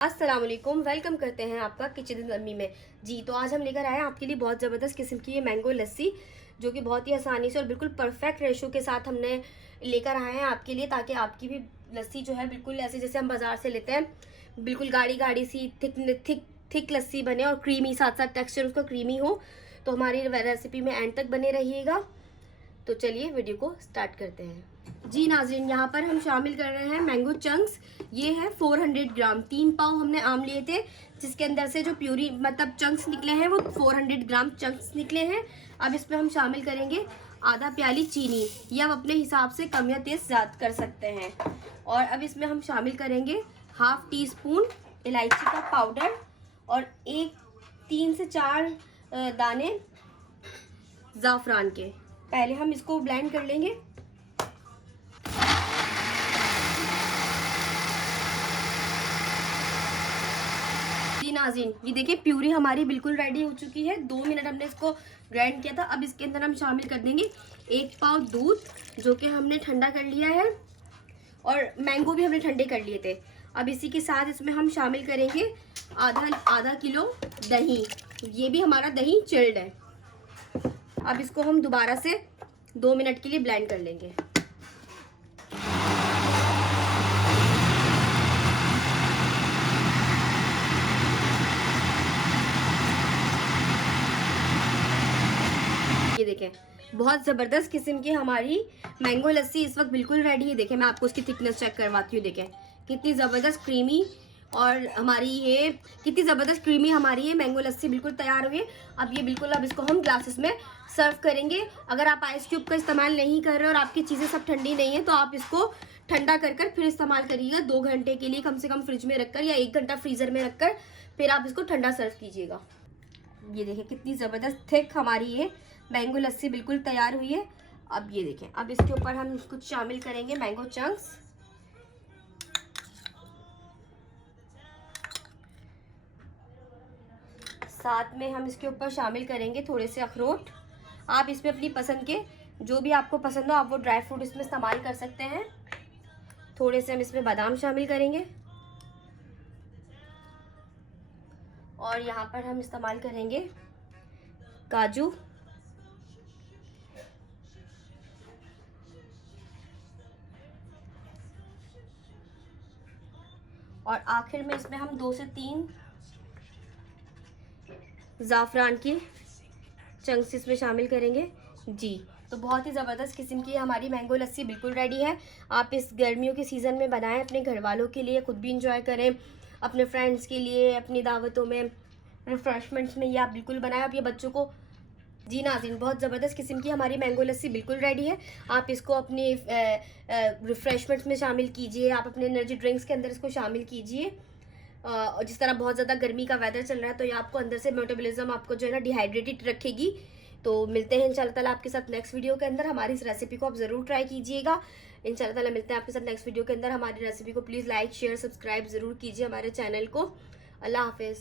अस्सलाम वालेकुम, वेलकम करते हैं आपका किचन मम्मी में। जी तो आज हम लेकर आए हैं आपके लिए बहुत ज़बरदस्त किस्म की ये मैंगो लस्सी, जो कि बहुत ही आसानी से और बिल्कुल परफेक्ट रेशो के साथ हमने लेकर आए हैं आपके लिए, ताकि आपकी भी लस्सी जो है बिल्कुल ऐसे जैसे हम बाज़ार से लेते हैं, बिल्कुल गाढ़ी गाढ़ी सी थिक थिक थिक लस्सी बने और क्रीमी, साथ साथ टेक्स्चर उसका क्रीमी हो। तो हमारी रेसिपी में एंड तक बने रहिएगा। तो चलिए वीडियो को स्टार्ट करते हैं। जी नाज़रीन, यहाँ पर हम शामिल कर रहे हैं मैंगो चंक्स। ये है 400 ग्राम, 3 पाव हमने आम लिए थे, जिसके अंदर से जो प्यूरी मतलब चंक्स निकले हैं वो 400 ग्राम चंक्स निकले हैं। अब इसमें हम शामिल करेंगे आधा प्याली चीनी, ये आप अपने हिसाब से कम या तेज ज़्यादा कर सकते हैं। और अब इसमें हम शामिल करेंगे हाफ टी स्पून इलायची का पाउडर और 3 से 4 दाने ज़ाफ़रान के। पहले हम इसको ब्लेंड कर लेंगे। जी नाज़रीन, ये देखिए प्यूरी हमारी बिल्कुल रेडी हो चुकी है। 2 मिनट हमने इसको ग्राइंड किया था। अब इसके अंदर हम शामिल कर देंगे 1 पाव दूध, जो कि हमने ठंडा कर लिया है, और मैंगो भी हमने ठंडे कर लिए थे। अब इसी के साथ इसमें हम शामिल करेंगे आधा किलो दही। ये भी हमारा दही चिल्ड है। अब इसको हम दोबारा से 2 मिनट के लिए ब्लेंड कर लेंगे। ये देखें, बहुत ज़बरदस्त किस्म की हमारी मैंगो लस्सी इस वक्त बिल्कुल रेडी है। देखें, मैं आपको इसकी थिकनेस चेक करवाती हूँ। देखें कितनी ज़बरदस्त क्रीमी, और हमारी ये कितनी ज़बरदस्त क्रीमी हमारी ये मैंगो लस्सी बिल्कुल तैयार हुई है। अब ये बिल्कुल, अब इसको हम ग्लासेस में सर्व करेंगे। अगर आप आइस क्यूब का इस्तेमाल नहीं कर रहे और आपकी चीज़ें सब ठंडी नहीं है, तो आप इसको ठंडा कर फिर इस्तेमाल करिएगा। 2 घंटे के लिए कम से कम फ्रिज में रखकर, या 1 घंटा फ्रीज़र में रखकर फिर आप इसको ठंडा सर्व कीजिएगा। ये देखें कितनी ज़बरदस्त थिक हमारी ये मैंगो लस्सी बिल्कुल तैयार हुई है। अब ये देखें, अब इसके ऊपर हम कुछ शामिल करेंगे मैंगो चंक्स। साथ में हम इसके ऊपर शामिल करेंगे थोड़े से अखरोट। आप इसमें अपनी पसंद के जो भी आपको पसंद हो, आप वो ड्राई फ्रूट इसमें इस्तेमाल कर सकते हैं। थोड़े से हम इसमें बादाम शामिल करेंगे, और यहाँ पर हम इस्तेमाल करेंगे काजू, और आखिर में इसमें हम 2 से 3 ज़ाफ़रान की चंक्स इसमें शामिल करेंगे। जी तो बहुत ही ज़बरदस्त किस्म की हमारी मैंगो लस्सी बिल्कुल रेडी है। आप इस गर्मियों के सीज़न में बनाएं, अपने घर वालों के लिए, खुद भी इंजॉय करें, अपने फ्रेंड्स के लिए, अपनी दावतों में, रिफ़्रेशमेंट्स में ये आप बिल्कुल बनाएं। आप ये बच्चों को, जी नाज़रीन, बहुत ज़बरदस्त किस्म की हमारी मैंगो लस्सी बिल्कुल रेडी है। आप इसको अपने रिफ़्रेशमेंट्स में शामिल कीजिए, आप अपने एनर्जी ड्रिंक्स के अंदर इसको शामिल कीजिए। और जिस तरह बहुत ज़्यादा गर्मी का वेदर चल रहा है, तो ये आपको अंदर से मेटाबॉलिज्म आपको जो है ना डिहाइड्रेटेड रखेगी। तो मिलते हैं इंशाल्लाह ताला आपके साथ नेक्स्ट वीडियो के अंदर। हमारी इस रेसिपी को आप ज़रूर ट्राई कीजिएगा। इंशाल्लाह ताला मिलते हैं आपके साथ नेक्स्ट वीडियो के अंदर। हमारी रेसिपी को प्लीज़ लाइक शेयर सब्सक्राइब ज़रूर कीजिए हमारे चैनल को। अल्लाह हाफिज़।